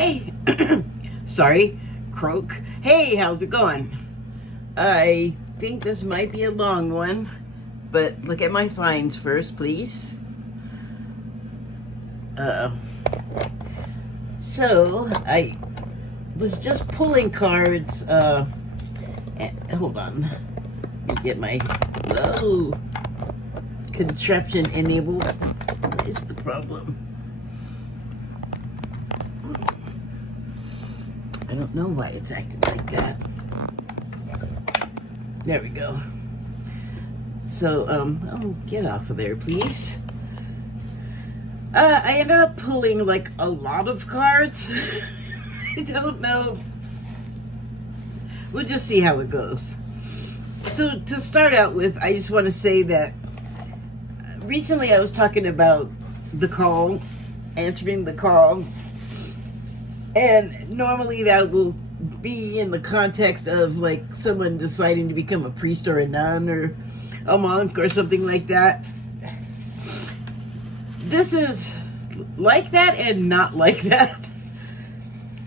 Hey, sorry, croak. Hey, how's it going? I think this might be a long one, but look at my signs first, please. So I was just pulling cards. Hold on. Let me get my contraption enabled. What is the problem? I don't know why it's acting like that. There we go. So, oh, get off of there, please. I ended up pulling like a lot of cards. I don't know. We'll just see how it goes. So to start out with, I just want to say that recently I was talking about the call, answering the call. And normally that will be in the context of like someone deciding to become a priest or a nun or a monk or something like that. This is like that and not like that.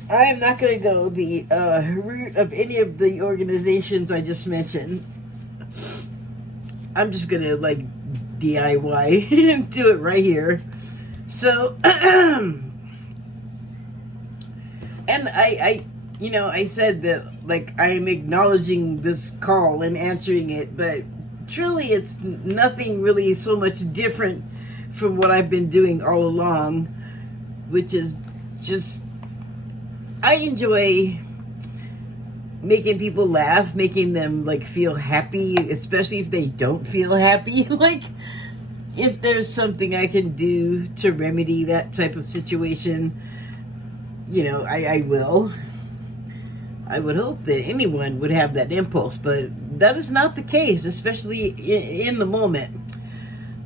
I am not going to go the route of any of the organizations I just mentioned. I'm just going to like DIY and do it right here. So, and I said that like I am acknowledging this call and answering it, but truly it's nothing really so much different from what I've been doing all along, which is just, I enjoy making people laugh, making them like feel happy, especially if they don't feel happy. Like if there's something I can do to remedy that type of situation, I will. I would hope that anyone would have that impulse, but that is not the case, especially in the moment.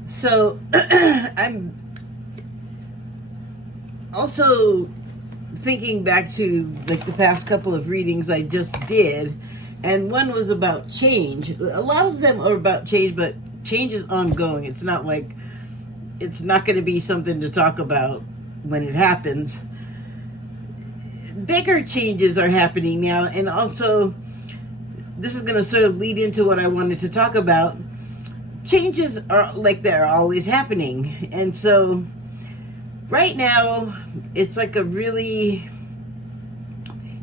So I'm also thinking back to like the past couple of readings I just did, and one was about change. A lot of them are about change, but change is ongoing. It's not like it's not going to be something to talk about when it happens. Bigger changes are happening now, and also this is going to sort of lead into what I wanted to talk about. Changes are like they're always happening, and so right now it's like a really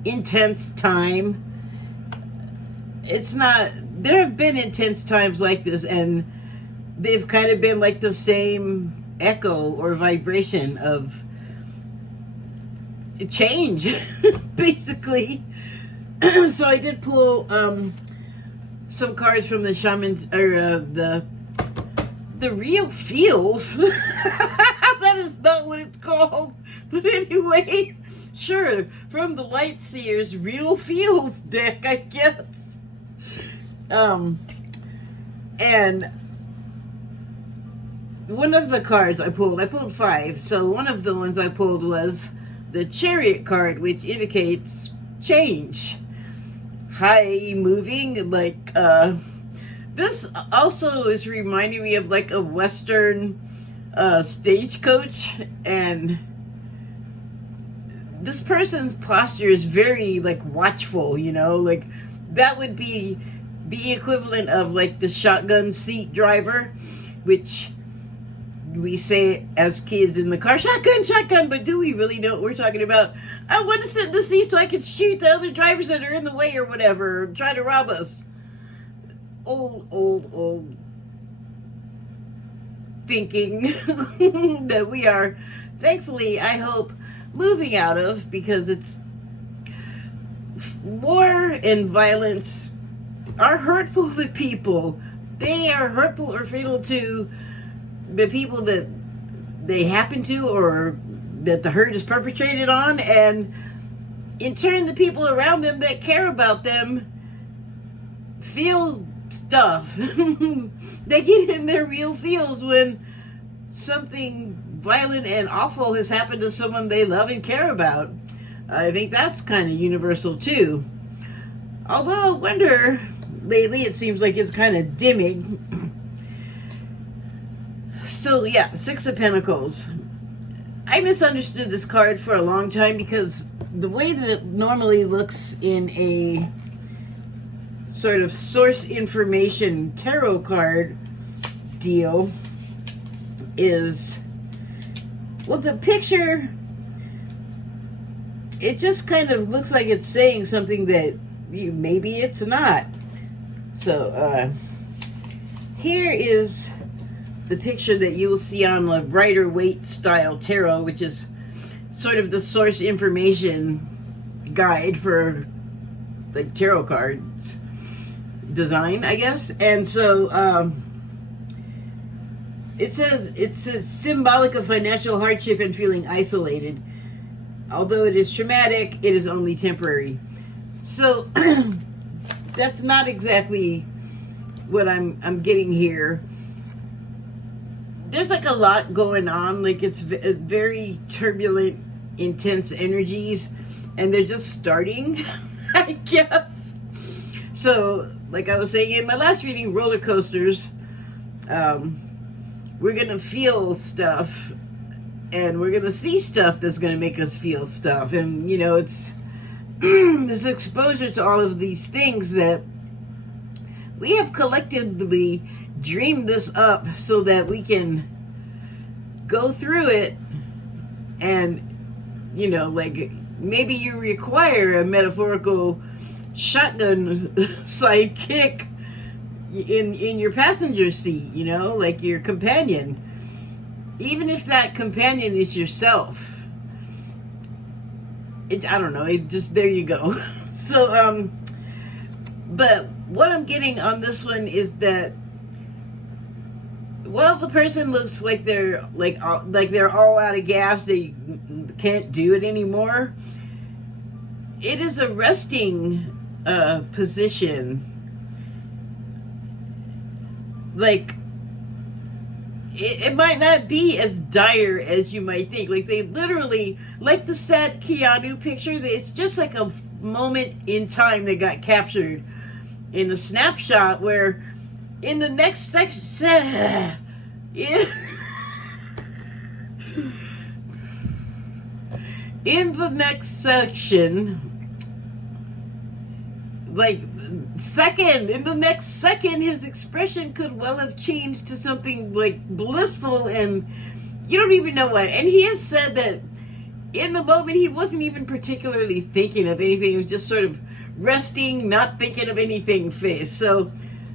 intense time. It's not, there have been intense times like this, and they've kind of been like the same echo or vibration of change, basically. So I did pull some cards from the shamans, or the real feels. That is not what it's called, but anyway, sure, from the Light Seers Real Feels deck, I guess. And one of the cards I pulled 5. So one of the ones I pulled was the Chariot card, which indicates change, high moving, like this also is reminding me of like a Western stagecoach, and this person's posture is very like watchful, like that would be the equivalent of like the shotgun seat driver, which we say as kids in the car, shotgun, but do we really know what we're talking about? I want to sit in the seat so I can shoot the other drivers that are in the way or whatever, or try to rob us. Old thinking that we are, thankfully, I hope, moving out of, because it's war and violence are hurtful to people. They are hurtful or fatal to the people that they happen to, or that the hurt is perpetrated on, and in turn the people around them that care about them feel stuff. They get in their real feels when something violent and awful has happened to someone they love and care about. I think that's kind of universal too. Although I wonder, lately it seems like it's kind of dimming. So yeah, 6 of Pentacles. I misunderstood this card for a long time because the way that it normally looks in a sort of source information tarot card deal is, well, the picture, it just kind of looks like it's saying something that maybe it's not. So here is the picture that you will see on the Rider Waite style tarot, which is sort of the source information guide for like tarot cards design, I guess. And so it says symbolic of financial hardship and feeling isolated. Although it is traumatic, it is only temporary. So that's not exactly what I'm getting here. There's like a lot going on. Like it's very turbulent, intense energies, and they're just starting, I guess. So, like I was saying in my last reading, roller coasters. We're gonna feel stuff, and we're gonna see stuff that's gonna make us feel stuff, and you know, it's this exposure to all of these things that we have collectively dream this up so that we can go through it. And you know, like maybe you require a metaphorical shotgun sidekick in your passenger seat, you know, like your companion, even if that companion is yourself. I don't know, it just, there you go. So but what I'm getting on this one is that, well, the person looks like they're they're all out of gas. They can't do it anymore. It is a resting position. Like it might not be as dire as you might think. Like they literally, like the sad Keanu picture, it's just like a moment in time that got captured in a snapshot, where in the next section in the next section, like in the next second, his expression could well have changed to something like blissful, and you don't even know what. And he has said that in the moment he wasn't even particularly thinking of anything. He was just sort of resting, not thinking of anything face. So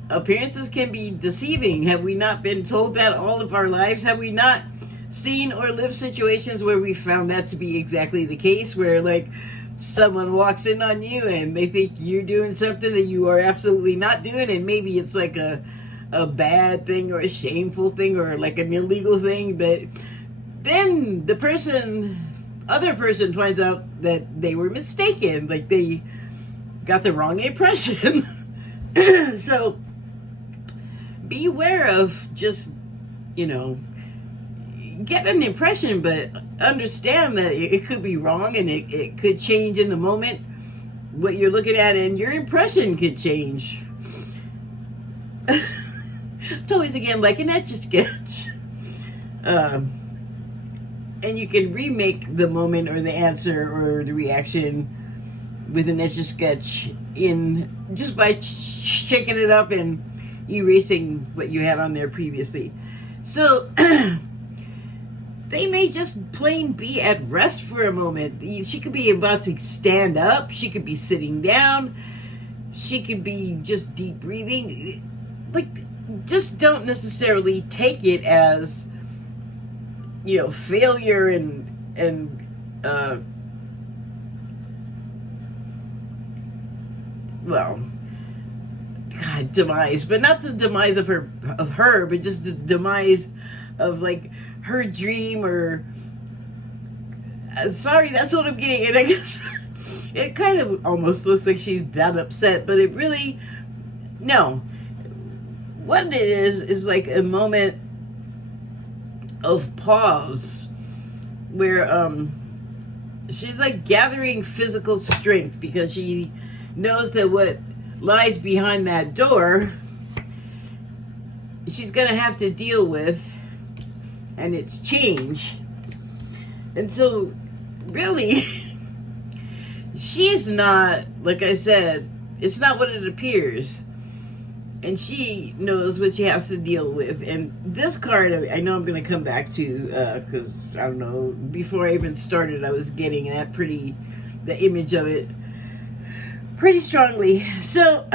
appearances can be deceiving. Have we not been told that all of our lives? Have we not seen or lived situations where we found that to be exactly the case, where like someone walks in on you and they think you're doing something that you are absolutely not doing, and maybe it's like a bad thing or a shameful thing or like an illegal thing, but then the other person finds out that they were mistaken, like they got the wrong impression. So beware of just, you know, get an impression, but understand that it could be wrong, and it could change in the moment what you're looking at, and your impression could change. It's always, again, like an Etch-a-Sketch. And you can remake the moment or the answer or the reaction with an Etch-a-Sketch in just by shaking it up and erasing what you had on there previously. So they may just plain be at rest for a moment. She could be about to stand up. She could be sitting down. She could be just deep breathing. Like, just don't necessarily take it as, you know, failure and well, God, demise, but not the demise of her, but just the demise of like her dream, or sorry, that's what I'm getting. And I guess it kind of almost looks like she's that upset, but it really, no. What it is like a moment of pause where she's like gathering physical strength, because she knows that what lies behind that door she's gonna have to deal with, and it's change. And so, really, she is not, like I said, it's not what it appears. And she knows what she has to deal with. And this card, I know I'm going to come back to, because, I don't know, before I even started, I was getting the image of it pretty strongly. So,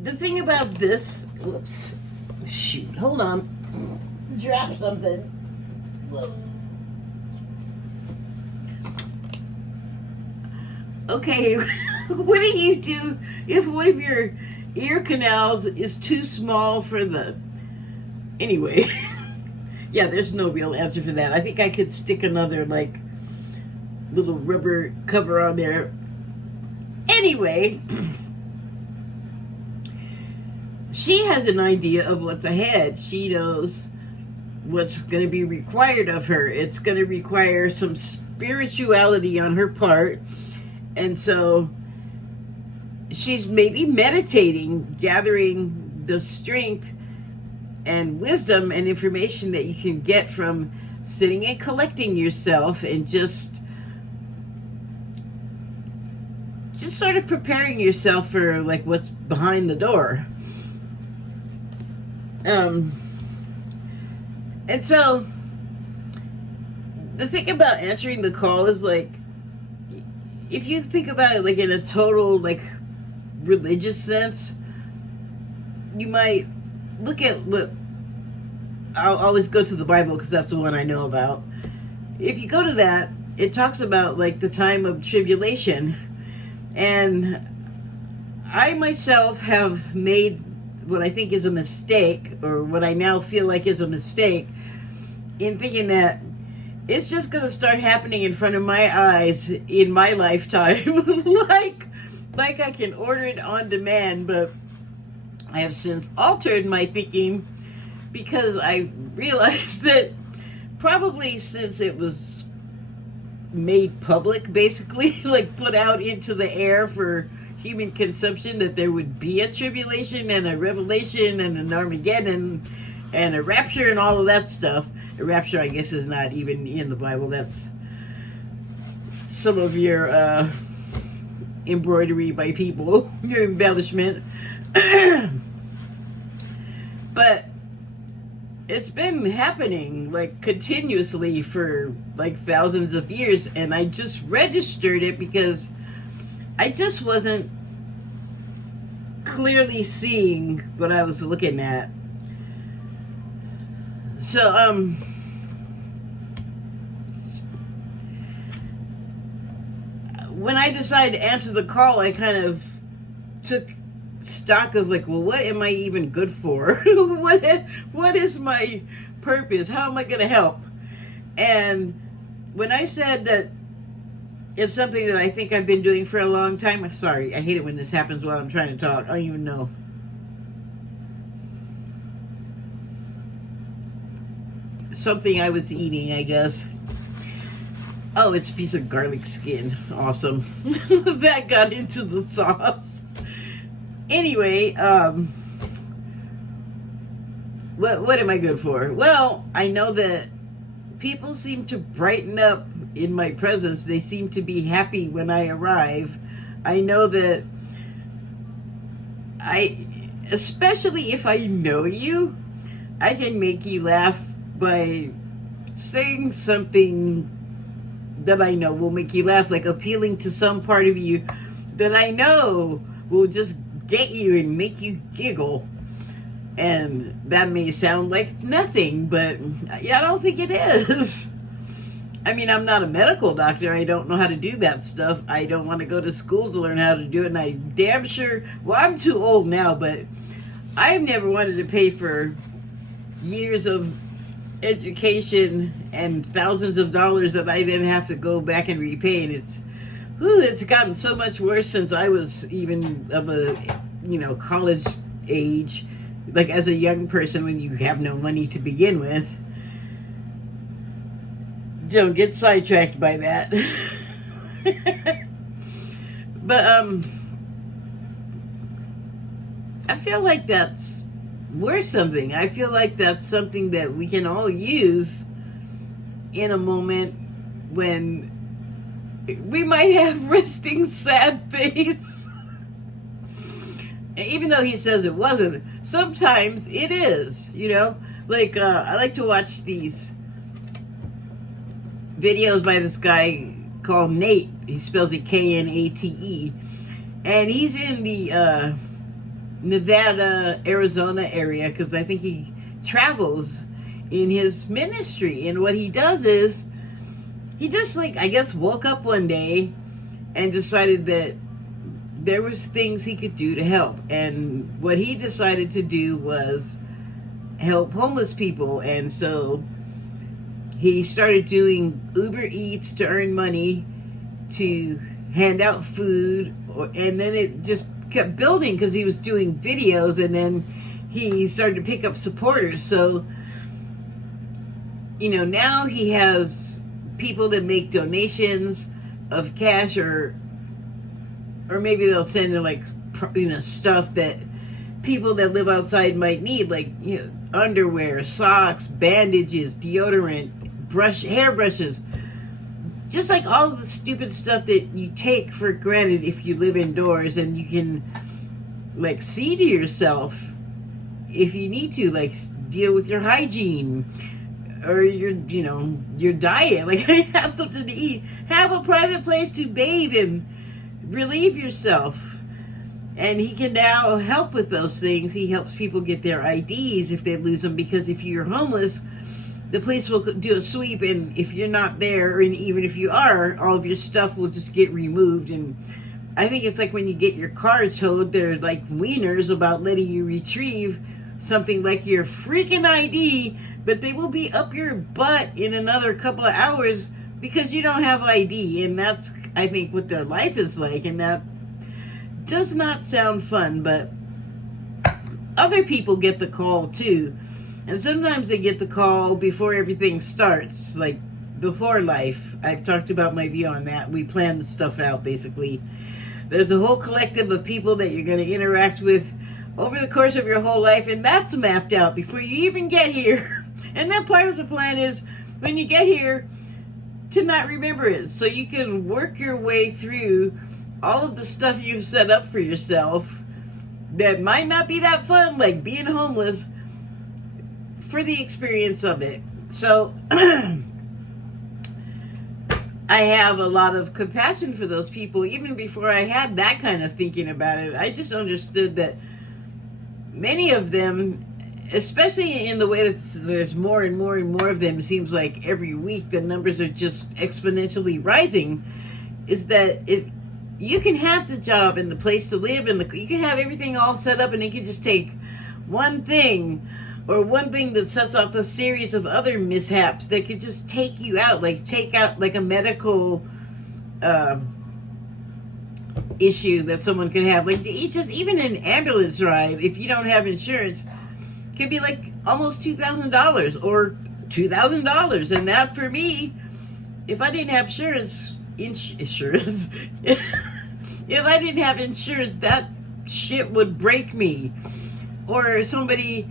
the thing about this, whoops, shoot, hold on, drop something. Whoa. Okay, what do you do if one of your ear canals is too small for anyway? Yeah, there's no real answer for that. I think I could stick another, like, little rubber cover on there. Anyway, she has an idea of what's ahead. She knows what's going to be required of her. It's going to require some spirituality on her part. And so she's maybe meditating, gathering the strength and wisdom and information that you can get from sitting and collecting yourself and just sort of preparing yourself for, like, what's behind the door. And so the thing about answering the call is, like, if you think about it, like, in a total, like, religious sense, you might look at what, I'll always go to the Bible because that's the one I know about. If you go to that, it talks about, like, the time of tribulation. And I myself have made what I think is a mistake, or what I now feel like is a mistake, in thinking that it's just going to start happening in front of my eyes in my lifetime. like I can order it on demand. But I have since altered my thinking, because I realized that probably since it was made public, basically, like put out into the air for human consumption, that there would be a tribulation and a revelation and an Armageddon and a rapture and all of that stuff. A rapture, I guess, is not even in the Bible. That's some of your embroidery by people, your embellishment. But it's been happening, like, continuously for, like, thousands of years, and I just registered it because I just wasn't clearly seeing what I was looking at. So, when I decided to answer the call, I kind of took stock of, like, well, what am I even good for? what is my purpose? How am I going to help? And when I said that it's something that I think I've been doing for a long time, I'm sorry, I hate it when this happens while I'm trying to talk. I don't even know. Something I was eating, I guess. Oh, it's a piece of garlic skin. Awesome. That got into the sauce. Anyway, what am I good for? Well, I know that people seem to brighten up in my presence. They seem to be happy when I arrive. I know that especially if I know you, I can make you laugh by saying something that I know will make you laugh, like appealing to some part of you that I know will just get you and make you giggle. And that may sound like nothing, but I don't think it is. I mean, I'm not a medical doctor. I don't know how to do that stuff. I don't want to go to school to learn how to do it. And I damn sure, well, I'm too old now, but I've never wanted to pay for years of education and thousands of dollars that I then have to go back and repay. And it's gotten so much worse since I was even of a, college age. Like, as a young person, when you have no money to begin with. Don't get sidetracked by that. But I feel like that's worth something. I feel like that's something that we can all use in a moment when we might have resting sad face. Even though he says it wasn't, sometimes it is, you know? Like, I like to watch these videos by this guy called Nate. He spells it Knate. And he's in the Nevada, Arizona area, because I think he travels in his ministry. And what he does is, he just, like, I guess woke up one day and decided that there was things he could do to help. And what he decided to do was help homeless people. And so he started doing Uber Eats to earn money to hand out food. And then it just kept building because he was doing videos, and then he started to pick up supporters. So, you know, now he has people that make donations of cash, or maybe they'll send in, like, you know, stuff that people that live outside might need, like, you know, underwear, socks, bandages, deodorant, hairbrushes, just like all of the stupid stuff that you take for granted if you live indoors, and you can, like, see to yourself if you need to, like, deal with your hygiene or your, you know, your diet, like, have something to eat, have a private place to bathe and relieve yourself. And he can now help with those things. He helps people get their IDs if they lose them, because if you're homeless, the police will do a sweep, and if you're not there, and even if you are, all of your stuff will just get removed. And I think it's like when you get your car towed, they're like wieners about letting you retrieve something like your freaking ID, but they will be up your butt in another couple of hours because you don't have ID. And that's, I think, what their life is like. And that does not sound fun, but other people get the call too. And sometimes they get the call before everything starts, like before life. I've talked about my view on that. We plan the stuff out, basically. There's a whole collective of people that you're going to interact with over the course of your whole life, and that's mapped out before you even get here. And that part of the plan is, when you get here, to not remember it, so you can work your way through all of the stuff you've set up for yourself that might not be that fun, like being homeless, for the experience of it. So I have a lot of compassion for those people. Even before I had that kind of thinking about it, I just understood that many of them, especially in the way that there's more and more and more of them, it seems like every week the numbers are just exponentially rising, is that you can have the job and the place to live, and you can have everything all set up, and it can just take one thing, or one thing that sets off a series of other mishaps that could just take you out, like take out like a medical issue that someone could have. Like, just even an ambulance ride, if you don't have insurance, can be like almost $2,000 or $2,000. And that, for me, if I didn't have insurance, if I didn't have insurance, that shit would break me. Or somebody,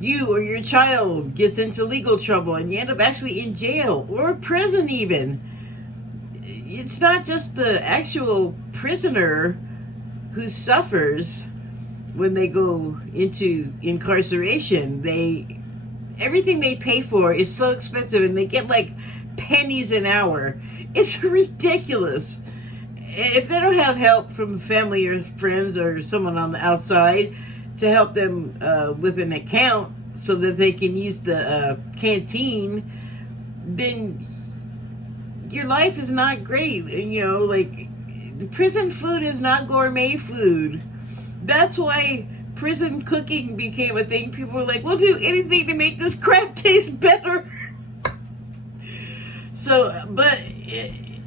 you or your child, gets into legal trouble and you end up actually in jail or prison even. It's not just the actual prisoner who suffers when they go into incarceration. Everything they pay for is so expensive, and they get like pennies an hour. It's ridiculous. If they don't have help from family or friends or someone on the outside to help them with an account so that they can use the canteen, then your life is not great. And, you know, like, prison food is not gourmet food. That's why prison cooking became a thing. People were like, we'll do anything to make this crap taste better. So, but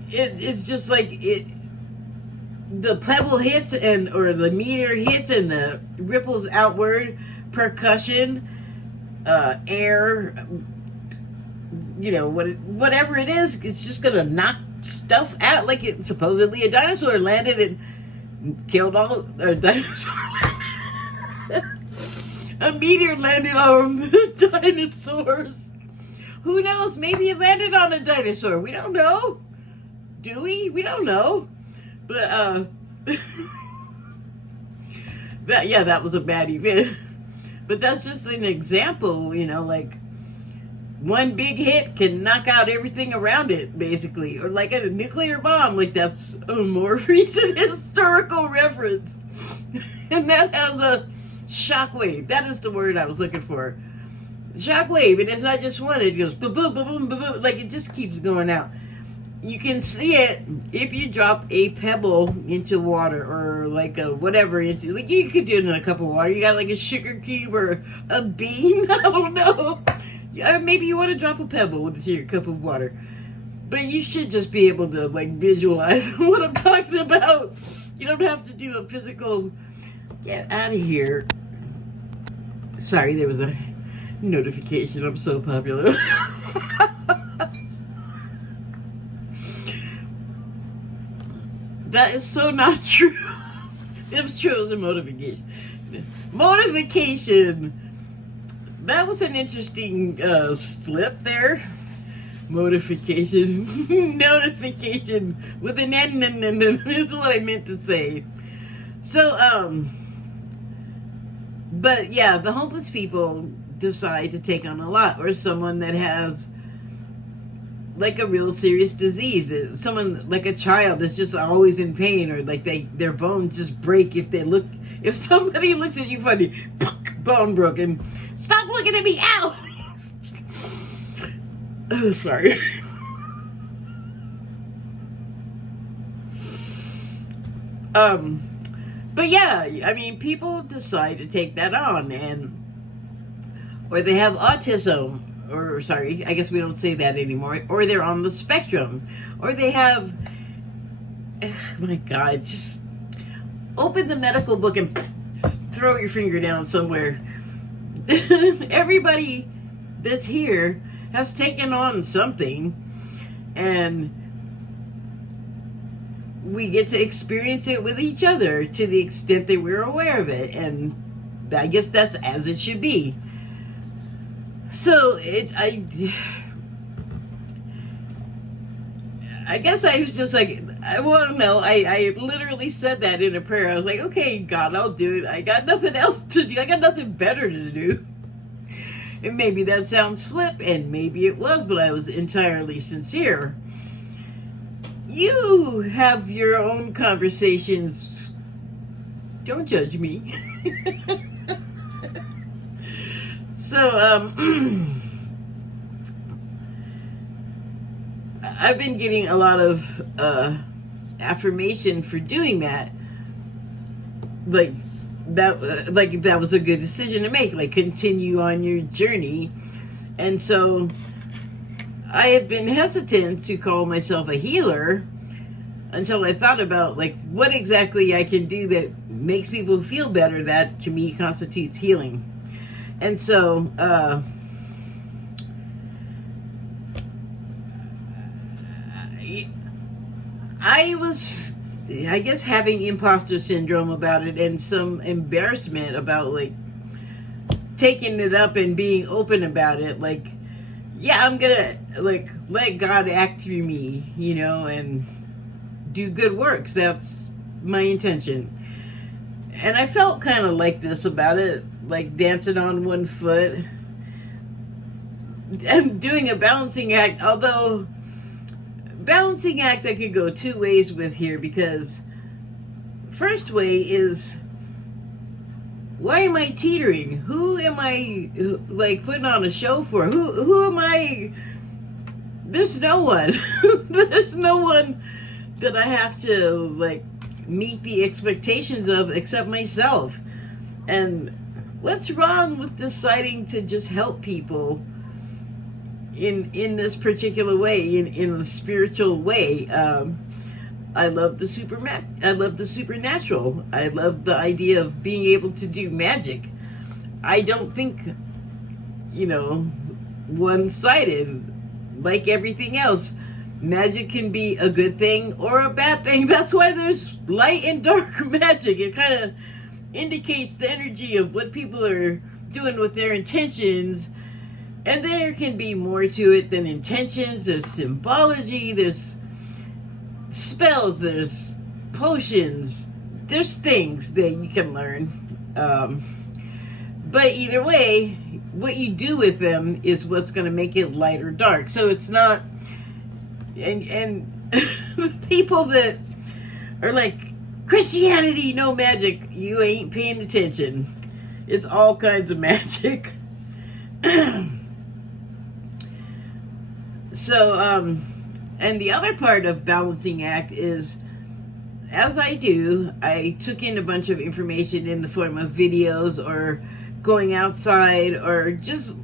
it's just like the pebble hits or the meter hits and the ripples outward, percussion, air, you know, whatever it is, it's just gonna knock stuff out. Like, supposedly a dinosaur landed and killed all a dinosaur. A meteor landed on the dinosaurs. Who knows? Maybe it landed on a dinosaur. We don't know. Do we? We don't know. But that was a bad event. But that's just an example, like one big hit can knock out everything around it, basically. Or like a nuclear bomb, like that's a more recent historical reference. And that has a shockwave. That is the word I was looking for. Shockwave, and it's not just one, it goes boom, boom, boom, boom, boom, boom, like it just keeps going out. You can see it if you drop a pebble into water or like a whatever into, like you could do it in a cup of water. You got like a sugar cube or a bean, I don't know. Maybe you want to drop a pebble into your cup of water. But you should just be able to like visualize what I'm talking about. You don't have to do a physical, get out of here. Sorry, there was a notification. I'm so popular. That is so not true. It was true. It was a motivation. Motivation. That was an interesting slip there. Motification. Notification with an N is what I meant to say. So, but yeah, the homeless people decide to take on a lot, or someone that has like a real serious disease, someone like a child that's just always in pain, or like their bones just break if somebody looks at you funny, bone broken, stop looking at me, ow. Oh, sorry. But yeah, I mean, people decide to take that on, or they have autism, or sorry, I guess we don't say that anymore, or they're on the spectrum, or they have, my God, just open the medical book and throw your finger down somewhere. Everybody that's here has taken on something, and we get to experience it with each other to the extent that we're aware of it, and I guess that's as it should be. So I guess I was just like, well, no, I literally said that in a prayer. I was like, okay, God, I'll do it. I got nothing else to do. I got nothing better to do. And maybe that sounds flip, and maybe it was, but I was entirely sincere. You have your own conversations. Don't judge me. So, I've been getting a lot of affirmation for doing that. Like that was a good decision to make. Like, continue on your journey. And so, I have been hesitant to call myself a healer until I thought about like what exactly I can do that makes people feel better. That to me constitutes healing. And so, I was, I guess, having imposter syndrome about it, and some embarrassment about like taking it up and being open about it. Like, yeah, I'm gonna like let God act through me, and do good works. That's my intention. And I felt kind of like this about it, like dancing on one foot and doing a balancing act. Although balancing act I could go two ways with here, because first way is, why am I teetering? Who am I like putting on a show for? Who am I? There's no one. There's no one that I have to like meet the expectations of except myself. And what's wrong with deciding to just help people in this particular way, in a spiritual way? I love the supernatural. I love the idea of being able to do magic. I don't think, one-sided. Like everything else, magic can be a good thing or a bad thing. That's why there's light and dark magic. It kind of indicates the energy of what people are doing with their intentions. And there can be more to it than intentions. There's symbology, there's spells, there's potions, there's things that you can learn. But either way, what you do with them is what's going to make it light or dark. So it's not, and people that are like, Christianity, no magic, you ain't paying attention. It's all kinds of magic. So, and the other part of balancing act is, as I do, I took in a bunch of information in the form of videos or going outside or just,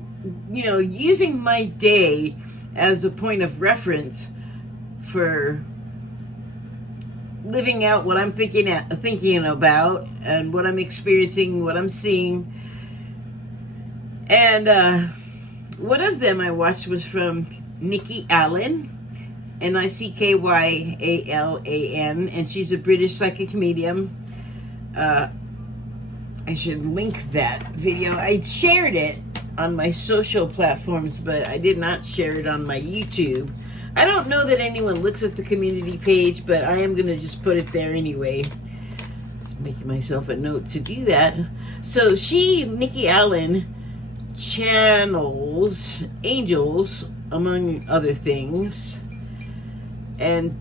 using my day as a point of reference for living out what I'm thinking about and what I'm experiencing, what I'm seeing. And one of them I watched was from Nikki Allen, Nickyallan, and she's a British psychic medium. I should link that video. I shared it on my social platforms, but I did not share it on my YouTube. I don't know that anyone looks at the community page, but I am going to just put it there anyway. Making myself a note to do that. So Nikki Allen, channels angels, among other things. And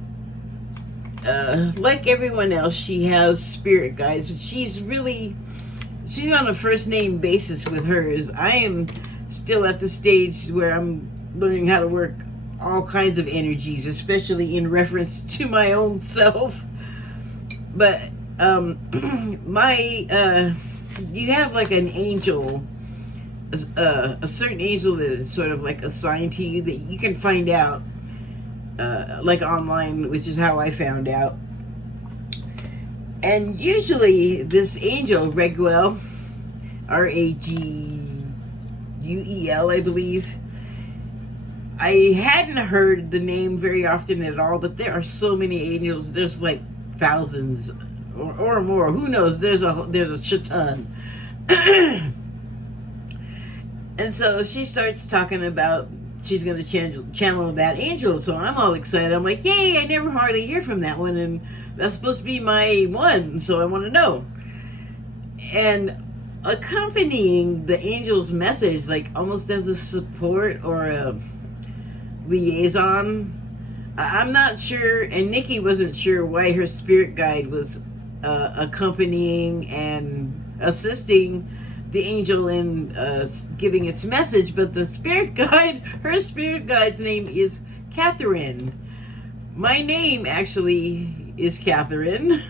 like everyone else, she has spirit guides. She's on a first name basis with hers. I am still at the stage where I'm learning how to work all kinds of energies, especially in reference to my own self. But you have like an angel, a certain angel that is sort of like assigned to you that you can find out like online, which is how I found out. And usually this angel, Raguel, Raguel, I believe. I hadn't heard the name very often at all, but there are so many angels. There's like thousands or more. Who knows? There's a shit ton. And so she starts talking about she's going to channel that angel. So I'm all excited. I'm like, yay, I never hardly hear from that one. And that's supposed to be my one. So I want to know. And accompanying the angel's message, like almost as a support or a liaison, I'm not sure. And Nikki wasn't sure why her spirit guide was accompanying and assisting the angel in giving its message, but her spirit guide's name is Catherine. My name actually is Catherine.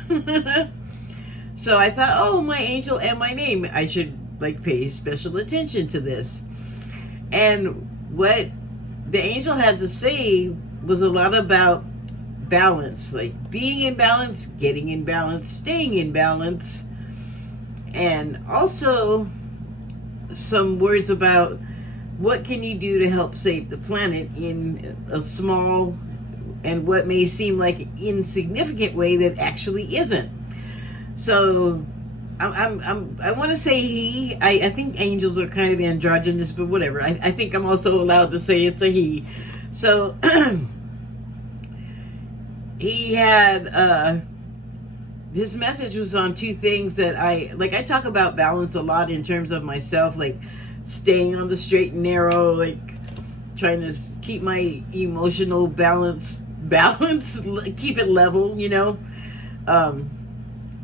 So I thought, oh, my angel and my name, I should pay special attention to this. And what the angel had to say was a lot about balance, like being in balance, getting in balance, staying in balance. And also some words about what can you do to help save the planet in a small and what may seem like insignificant way that actually isn't. So I want to say he. I think angels are kind of androgynous, but whatever. I think I'm also allowed to say it's a he. So he had his message was on two things that I talk about balance a lot in terms of myself, like staying on the straight and narrow, like trying to keep my emotional balance, keep it level,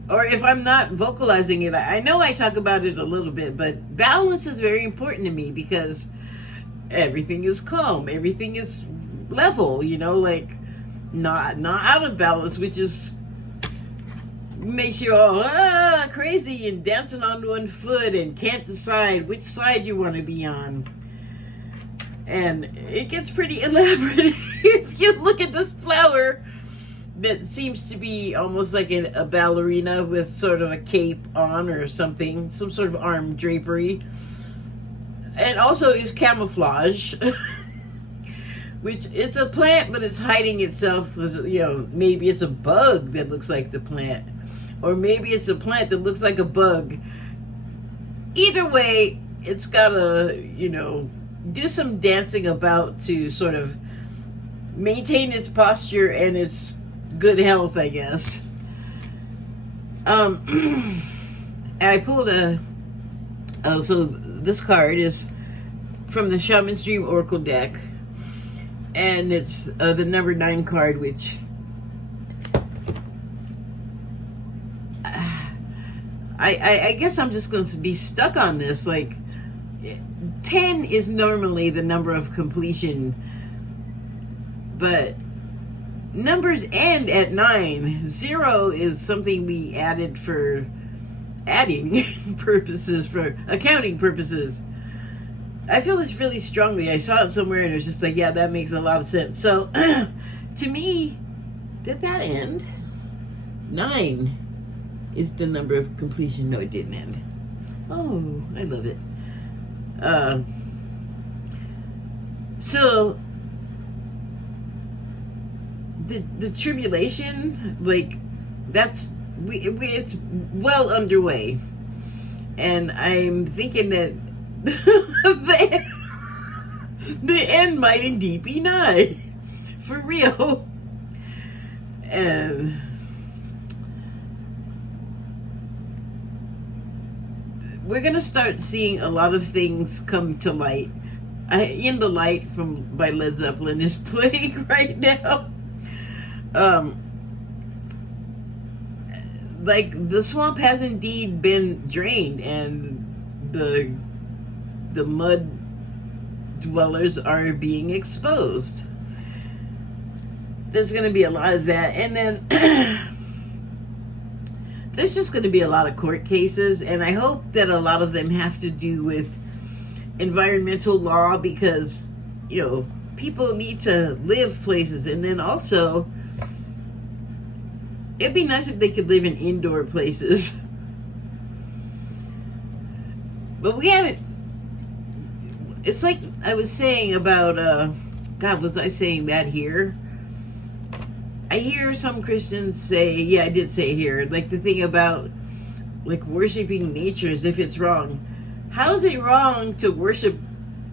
or if I'm not vocalizing it, I know I talk about it a little bit, but balance is very important to me because everything is calm, everything is level, like not out of balance, which is makes you all crazy and dancing on one foot and can't decide which side you want to be on. And it gets pretty elaborate if you look at this flower that seems to be almost like a ballerina with sort of a cape on or something, some sort of arm drapery, and also is camouflage. Which it's a plant, but it's hiding itself. Maybe it's a bug that looks like the plant, or maybe it's a plant that looks like a bug. Either way, it's got a do some dancing about to sort of maintain its posture and its good health, I guess. And I pulled so this card is from the Shaman's Dream Oracle deck, and it's the number 9 card, which I guess I'm just going to be stuck on this. Like, 10 is normally the number of completion, but numbers end at 9. 0 is something we added for adding purposes, for accounting purposes. I feel this really strongly. I saw it somewhere and it was just like, yeah, that makes a lot of sense. So to me, did that end? 9 is the number of completion. No, it didn't end. Oh, I love it. So the tribulation, like, that's it's well underway, and I'm thinking that the end might indeed be nigh, for real. And we're gonna start seeing a lot of things come to light. In the Light by Led Zeppelin is playing right now. Like, the swamp has indeed been drained, and the mud dwellers are being exposed. There's going to be a lot of that, and then there's just going to be a lot of court cases, and I hope that a lot of them have to do with environmental law, because, you know, people need to live places, and then also it'd be nice if they could live in indoor places. But we haven't. It's like I was saying about God, was I saying that here? I hear some Christians say, yeah, I did say it here, like the thing about like worshiping nature as if it's wrong. How is it wrong to worship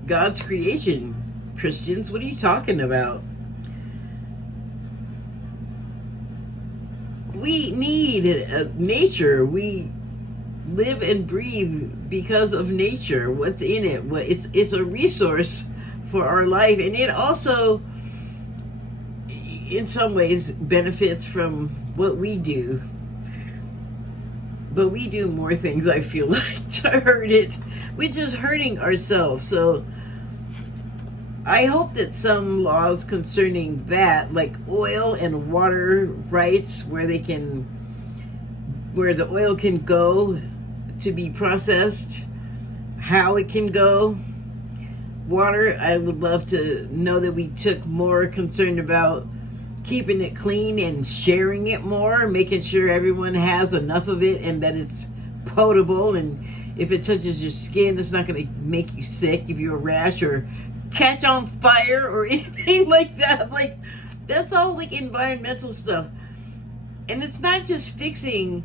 God's creation? Christians, what are you talking about? We need nature. We live and breathe because of nature. What's in it? It's a resource for our life, and it also, in some ways, benefits from what we do. But we do more things, I feel like, to hurt it. We're just hurting ourselves. So I hope that some laws concerning that, like oil and water rights, where the oil can go to be processed, how it can go. Water, I would love to know that we took more concern about keeping it clean and sharing it more, making sure everyone has enough of it and that it's potable, and if it touches your skin, it's not going to make you sick if you're a rash or catch on fire or anything like that. Like, that's all like environmental stuff. And it's not just fixing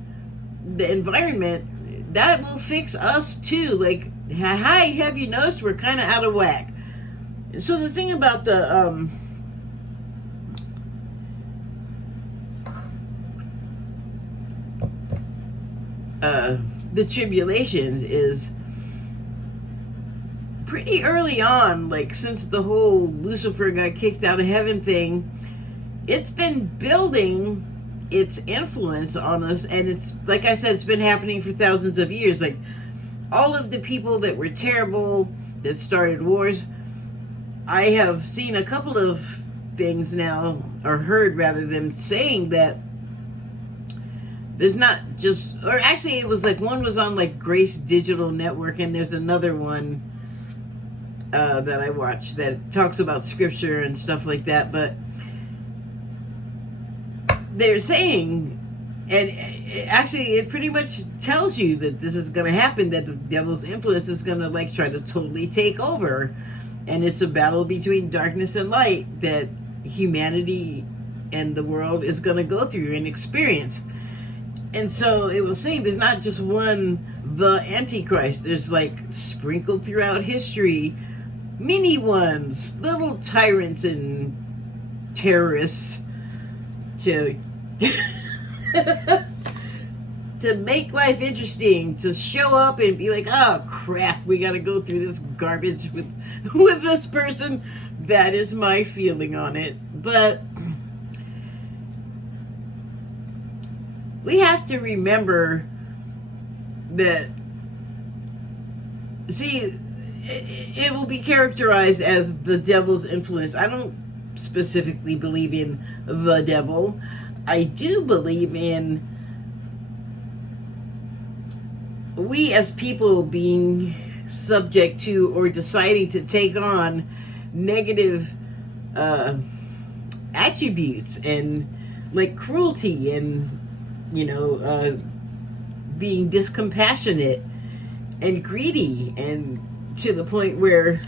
the environment, that will fix us too. Like, hi, have you noticed we're kind of out of whack? So the thing about the tribulations is pretty early on, like since the whole Lucifer got kicked out of heaven thing, it's been building its influence on us, and it's, like I said, it's been happening for thousands of years. Like, all of the people that were terrible, that started wars, I have seen a couple of things now, or heard rather, them saying that there's not just, or actually it was like one was on like Grace Digital Network, and there's another one that I watch that talks about scripture and stuff like that, but they're saying, and it pretty much tells you that this is going to happen, that the devil's influence is going to like try to totally take over, and it's a battle between darkness and light that humanity and the world is going to go through and experience. And so it was saying there's not just one, the Antichrist. There's like sprinkled throughout history mini ones, little tyrants and terrorists to to make life interesting, to show up and be like, oh crap, we gotta go through this garbage with this person. That is my feeling on it. But we have to remember that, see, it will be characterized as the devil's influence. I don't specifically believe in the devil. I do believe in we as people being subject to or deciding to take on negative attributes, and like cruelty, and being discompassionate and greedy, and to the point where,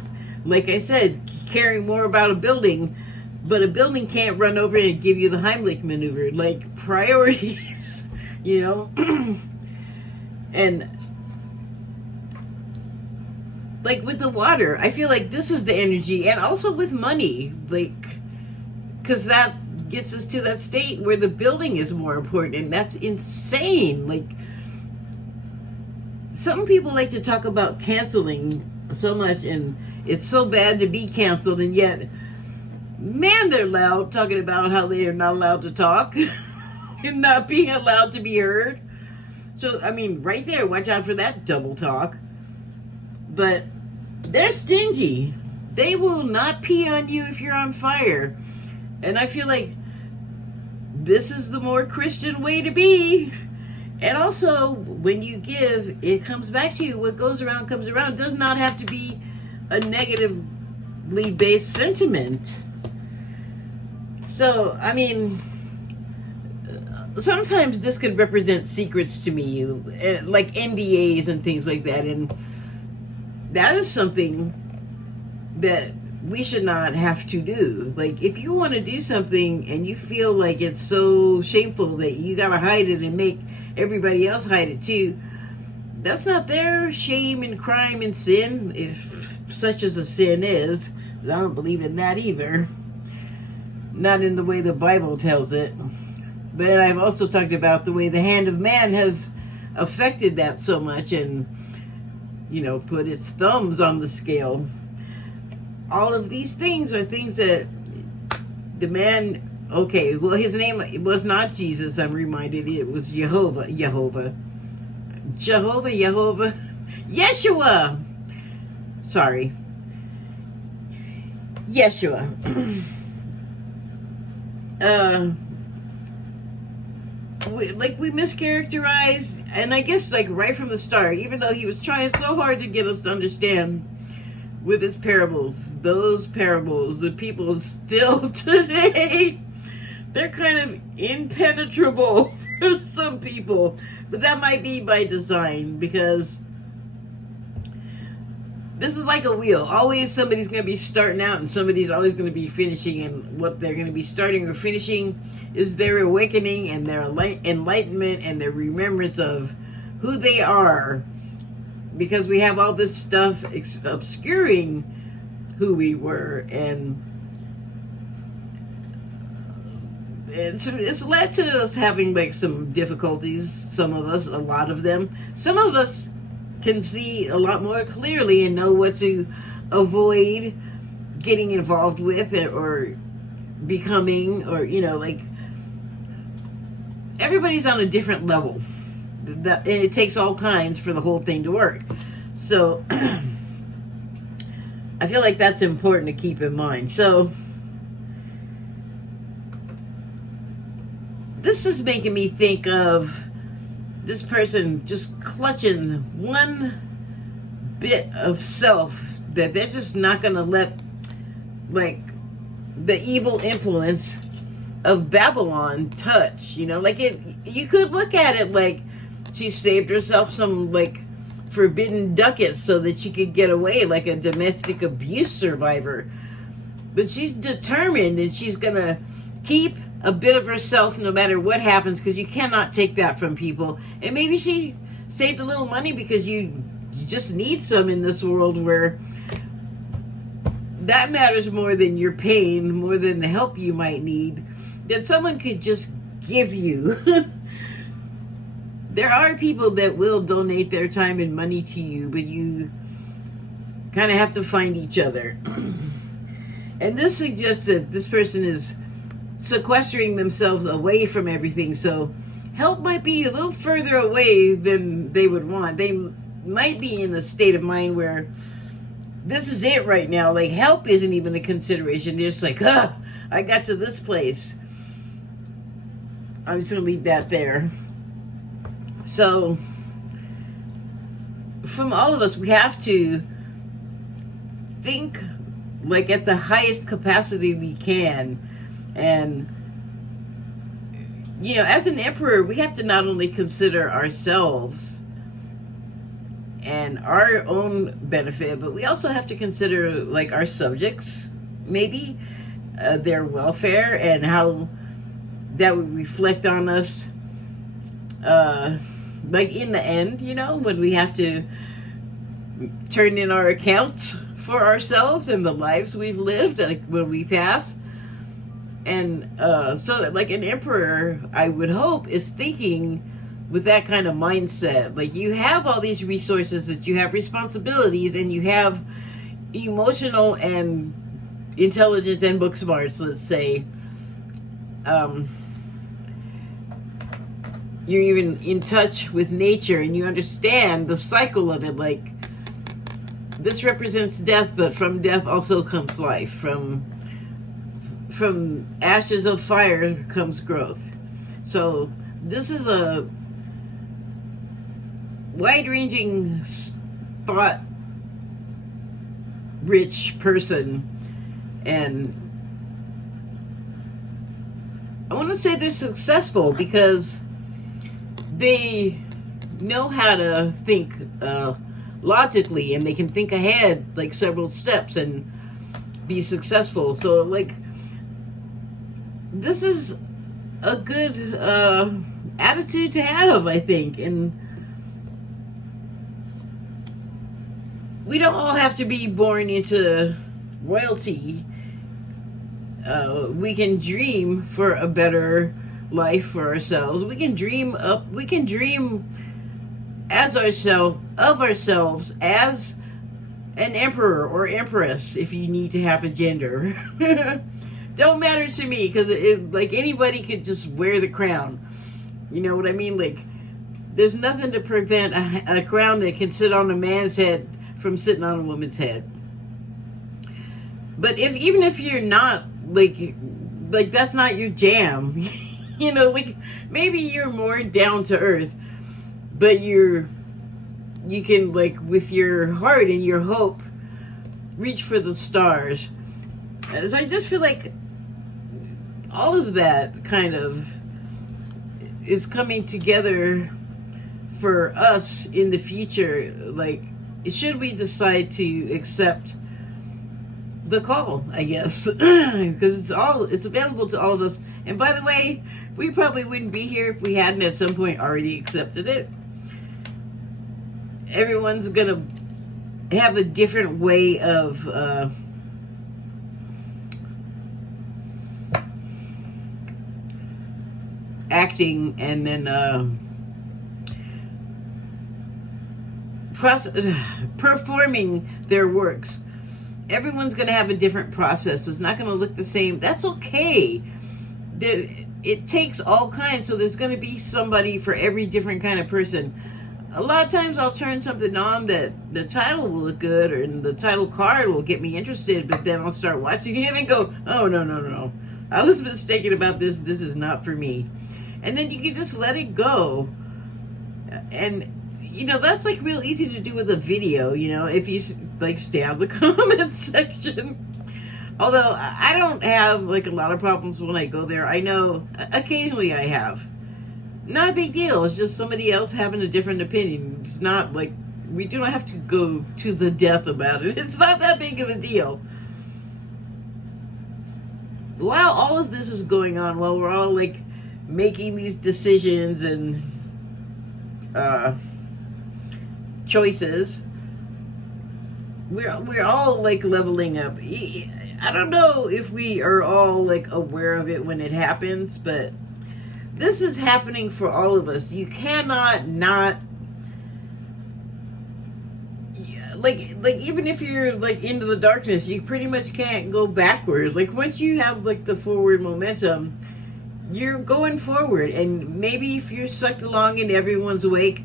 like I said, caring more about a building, but a building can't run over and give you the Heimlich maneuver, like priorities, and like with the water, I feel like this is the energy, and also with money, like, because that gets us to that state where the building is more important, and that's insane. Like, some people like to talk about canceling so much, and it's so bad to be canceled, and yet, man, they're loud talking about how they are not allowed to talk and not being allowed to be heard. So, I mean, right there, watch out for that double talk. But they're stingy. They will not pee on you if you're on fire. And I feel like this is the more Christian way to be. And also, when you give, it comes back to you. What goes around comes around. It does not have to be a negatively based sentiment. So, I mean, sometimes this could represent secrets to me, like NDAs and things like that. And that is something that we should not have to do. Like, if you want to do something and you feel like it's so shameful that you gotta hide it and make everybody else hide it too, that's not their shame and crime and sin, if such as a sin is. 'Cause I don't believe in that either. Not in the way the Bible tells it. But I've also talked about the way the hand of man has affected that so much, and put its thumbs on the scale. All of these things are things that the man, okay, well, his name, it was not Jesus, I'm reminded, it was Yeshua. Sorry. Yeshua. We mischaracterized, and I guess like right from the start, even though he was trying so hard to get us to understand with his parables, those parables, the people still today, they're kind of impenetrable for some people. But that might be by design, because this is like a wheel. Always somebody's going to be starting out and somebody's always going to be finishing, and what they're going to be starting or finishing is their awakening and their enlightenment and their remembrance of who they are, because we have all this stuff obscuring who we were, and it's led to us having like some difficulties. Some of us, a lot of them. Some of us can see a lot more clearly and know what to avoid getting involved with, or becoming, or like everybody's on a different level. And it takes all kinds for the whole thing to work. So I feel like that's important to keep in mind. So this is making me think of this person just clutching one bit of self that they're just not going to let, like, the evil influence of Babylon touch. Like, you could look at it like she saved herself some, like, forbidden ducats so that she could get away, like a domestic abuse survivor. But she's determined, and she's going to keep a bit of herself no matter what happens, because you cannot take that from people. And maybe she saved a little money because you just need some in this world where that matters more than your pain, more than the help you might need, that someone could just give you. There are people that will donate their time and money to you, but you kind of have to find each other. And this suggests that this person is sequestering themselves away from everything, so help might be a little further away than they would want. They might be in a state of mind where this is it right now. Like, help isn't even a consideration. They're just like, I got to this place. I'm just going to leave that there. So, from all of us, we have to think like at the highest capacity we can. And, you know, as an emperor, we have to not only consider ourselves and our own benefit, but we also have to consider like our subjects, maybe their welfare, and how that would reflect on us, like in the end, you know, when we have to turn in our accounts for ourselves and the lives we've lived, like when we pass. And so like an emperor, I would hope, is thinking with that kind of mindset. Like, you have all these resources, that you have responsibilities, and you have emotional and intelligence and book smarts, let's say. You're even in touch with nature, and you understand the cycle of it. Like, this represents death, but from death also comes life. From ashes of fire comes growth. So this is a wide-ranging, thought-rich person, and I want to say they're successful because they know how to think logically, and they can think ahead like several steps and be successful. So like, this is a good attitude to have, I think. And we don't all have to be born into royalty. We can dream for a better life for ourselves. We can dream as of ourselves as an emperor or empress, if you need to have a gender. Don't matter to me, because like, anybody could just wear the crown. You know what I mean? Like, there's nothing to prevent a crown that can sit on a man's head from sitting on a woman's head. But even if you're not like that's not your jam, you know, like, maybe you're more down to earth, but you can, like, with your heart and your hope, reach for the stars. So I just feel like all of that kind of is coming together for us in the future. Like, should we decide to accept the call, I guess, because it's available to all of us. And by the way, we probably wouldn't be here if we hadn't at some point already accepted it. Everyone's gonna have a different way of acting, and then performing their works. Everyone's going to have a different process, so it's not going to look the same. That's okay. It takes all kinds, so there's going to be somebody for every different kind of person. A lot of times I'll turn something on that the title will look good, or the title card will get me interested, but then I'll start watching it and go, oh, no. I was mistaken about this. This is not for me. And then you can just let it go. And, you know, that's like real easy to do with a video, you know, if you like stay out of the comment section. Although I don't have like a lot of problems when I go there. I know occasionally I have. Not a big deal. It's just somebody else having a different opinion. It's not like, we do not have to go to the death about it. It's not that big of a deal. While all of this is going on, while we're all like making these decisions and choices, we're all like leveling up. I don't know if we are all like aware of it when it happens, but this is happening for all of us. You cannot not, like even if you're like into the darkness, you pretty much can't go backwards. Like once you have like the forward momentum, you're going forward. And maybe if you're sucked along and everyone's awake,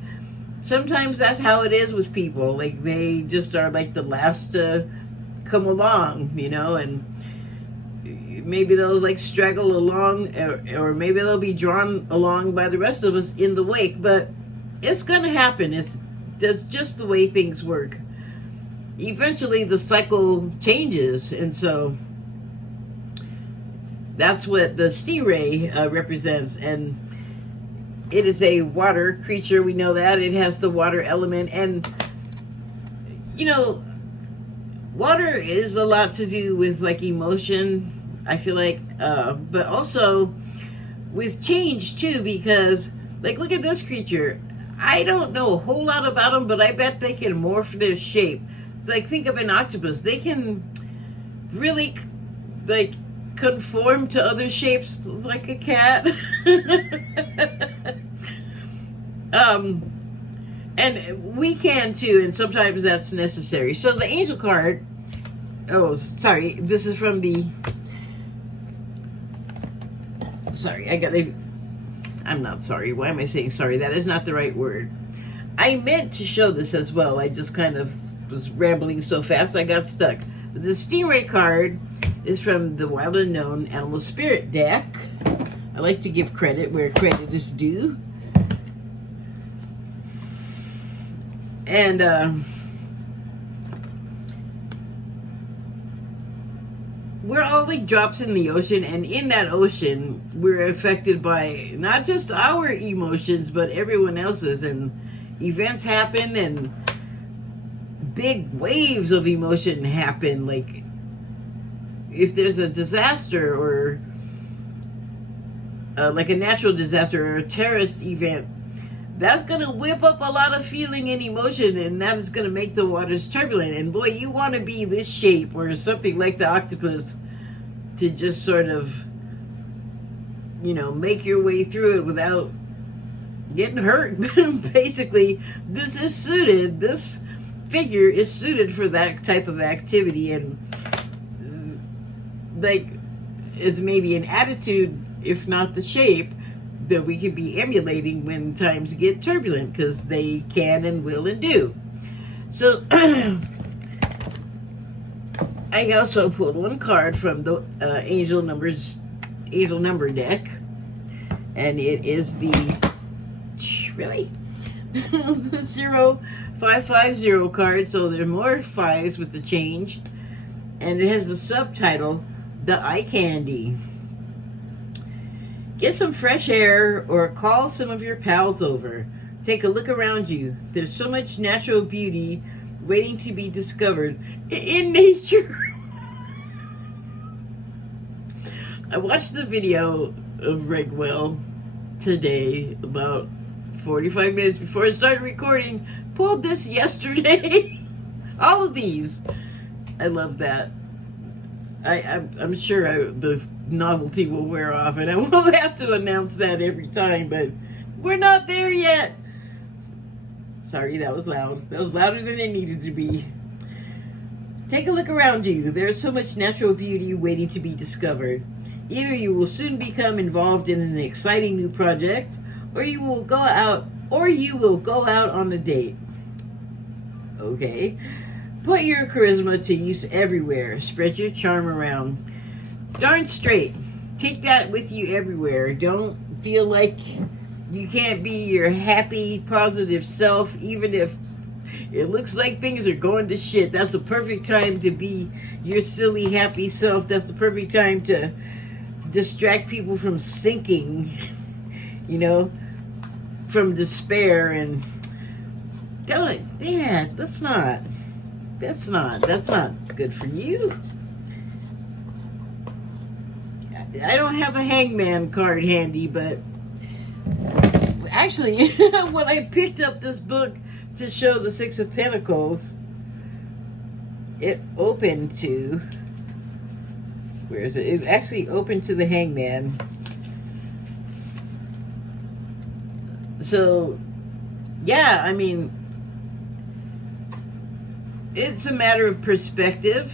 sometimes that's how it is with people. Like they just are like the last to come along, you know, and maybe they'll like straggle along, or maybe they'll be drawn along by the rest of us in the wake. But it's gonna happen. That's just the way things work. Eventually the cycle changes, and so that's what the stingray represents. And it is a water creature, we know that. It has the water element, and you know, water is a lot to do with like emotion, I feel like, but also with change too, because like look at this creature. I don't know a whole lot about them, but I bet they can morph their shape. Like think of an octopus. They can really like conform to other shapes like a cat. And we can too, and sometimes that's necessary. So the angel card, oh sorry, this is from the, sorry, I'm not sorry, why am I saying sorry? That is not the right word. I meant to show this as well, I just kind of was rambling so fast I got stuck. The stingray card is from the Wild Unknown Animal Spirit deck. I like to give credit where credit is due. And we're all like drops in the ocean, and in that ocean we're affected by not just our emotions but everyone else's, and events happen and big waves of emotion happen. Like if there's a disaster, or like a natural disaster or a terrorist event, that's going to whip up a lot of feeling and emotion, and that is going to make the waters turbulent. And boy, you want to be this shape or something like the octopus to just sort of, you know, make your way through it without getting hurt. Basically, this figure is suited for that type of activity, and like it's maybe an attitude, if not the shape, that we could be emulating when times get turbulent, because they can and will and do. So I also pulled one card from the angel number deck, and it is the really the 0550 card. So there are more fives with the change, and it has the subtitle, "The Eye Candy." Get some fresh air or call some of your pals over. Take a look around you. There's so much natural beauty waiting to be discovered in nature. I watched the video of Regwell today, about 45 minutes before I started recording. Pulled this yesterday. All of these. I love that. I'm sure the novelty will wear off, and I won't have to announce that every time, but we're not there yet. Sorry, that was loud. That was louder than it needed to be. Take a look around you. There's so much natural beauty waiting to be discovered. Either you will soon become involved in an exciting new project, or you will go out on a date. Okay. Put your charisma to use everywhere. Spread your charm around. Darn straight. Take that with you everywhere. Don't feel like you can't be your happy, positive self, even if it looks like things are going to shit. That's the perfect time to be your silly, happy self. That's the perfect time to distract people from sinking, you know, from despair. And don't, Dad, that's not good for you. I don't have a hangman card handy, but actually, when I picked up this book to show the Six of Pentacles, it open to, where is it? It's actually open to the hangman. So, yeah, I mean, it's a matter of perspective.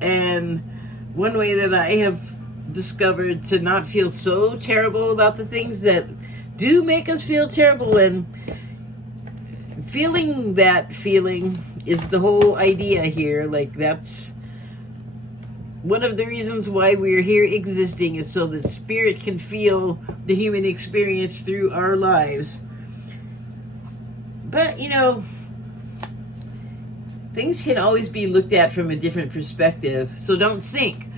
And one way that I have discovered to not feel so terrible about the things that do make us feel terrible, and feeling that feeling is the whole idea here. Like, that's one of the reasons why we're here existing, is so that spirit can feel the human experience through our lives. But, you know, things can always be looked at from a different perspective, so don't sink.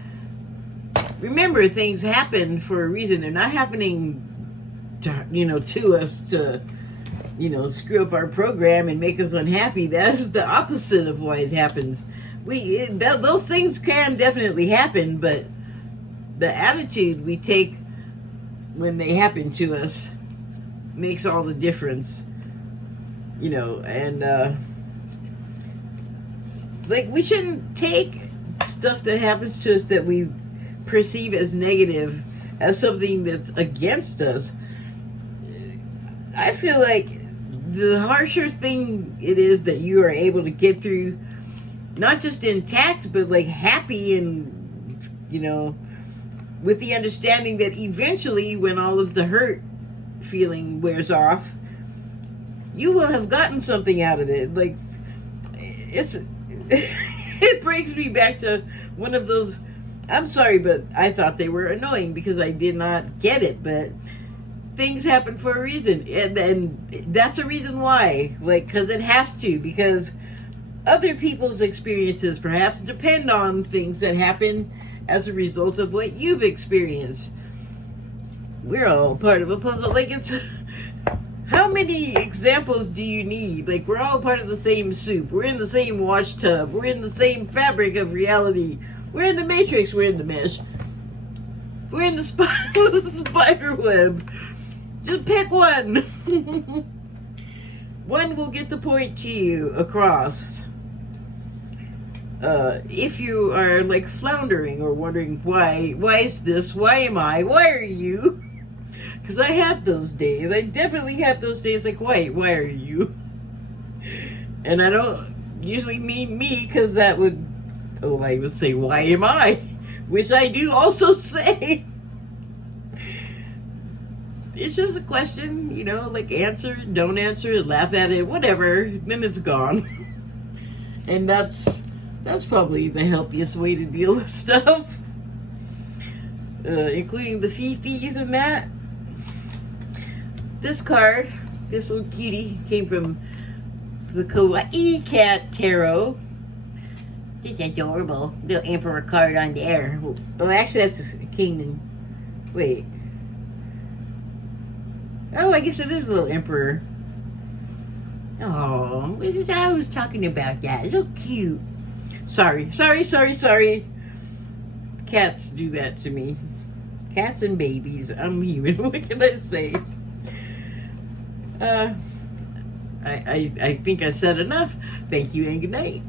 Remember, things happen for a reason. They're not happening to us to, screw up our program and make us unhappy. That's the opposite of why it happens. Those things can definitely happen, but the attitude we take when they happen to us makes all the difference. Like, we shouldn't take stuff that happens to us that we perceive as negative as something that's against us. I feel like the harsher thing it is that you are able to get through, not just intact, but like happy and, with the understanding that eventually, when all of the hurt feeling wears off, you will have gotten something out of it. Like, it brings me back to one of those, I'm sorry, but I thought they were annoying because I did not get it, but things happen for a reason, and that's a reason why, like, because it has to, because other people's experiences perhaps depend on things that happen as a result of what you've experienced. We're all part of a puzzle. Like, it's, how many examples do you need? Like, we're all part of the same soup. We're in the same wash tub. We're in the same fabric of reality. We're in the matrix. We're in the mesh. We're in the spider web. Just pick one. One will get the point to you across. If you are like floundering or wondering why is this? Why am I? Why are you? Because I have those days. I definitely have those days like, why are you? And I don't usually mean me, because that would, I would say, why am I? Which I do also say. It's just a question, like, answer it, don't answer it, laugh at it, whatever, then it's gone. And that's probably the healthiest way to deal with stuff. Including the fee-fees and that. This card, this little cutie, came from the Kawaii Cat Tarot. Just adorable. Little Emperor card on there. Well, actually, that's a King. Wait. Oh, I guess it is a little Emperor. Oh, I was talking about that. So cute. Sorry. Cats do that to me. Cats and babies. I'm human. What can I say? I think I said enough. Thank you and good night.